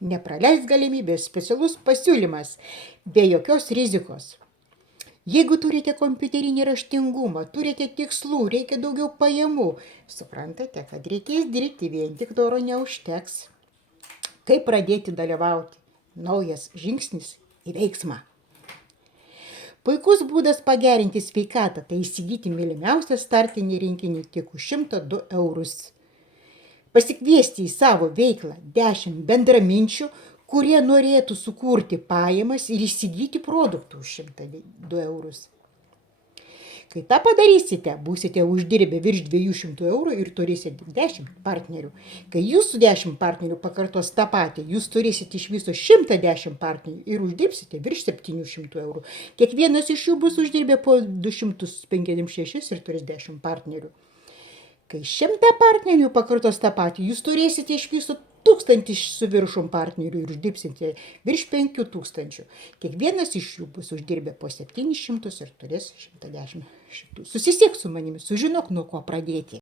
Nepraleisk galimybės, specialus pasiūlymas, be jokios rizikos. Jeigu turite kompiuterinį raštingumą, turite tikslų, reikia daugiau pajamų, suprantate, kad reikės dirbti, vien tik noro neužteks. Kaip pradėti dalyvauti? Naujas žingsnis į veiksmą. Puikus būdas pagerinti sveikatą, tai įsigyti mylimiausią startinį rinkinį tik už 102 eurus. Pasikviesti į savo veiklą 10 bendraminčių, kurie norėtų sukurti pajamas ir įsigyti produktų už 102 eurus. Kai tą padarysite, būsite uždirbę virš 200 eurų ir turėsite 10 partnerių. Kai jūsų 10 partnerių pakartos tą patį, jūs turėsite iš viso 110 partnerių ir uždirbsite virš 700 eurų. Kiekvienas iš jų bus uždirbę po 256 ir turės 10 partnerių. Kai 100 partnerių pakartos tą patį, jūs turėsite iš viso 1000 su viršum partnerių ir uždirbsite virš 5000. Kiekvienas iš jų bus uždirbę po 700 ir turės 110 šitų. Susisiek su manimi, sužinok, nuo ko pradėti.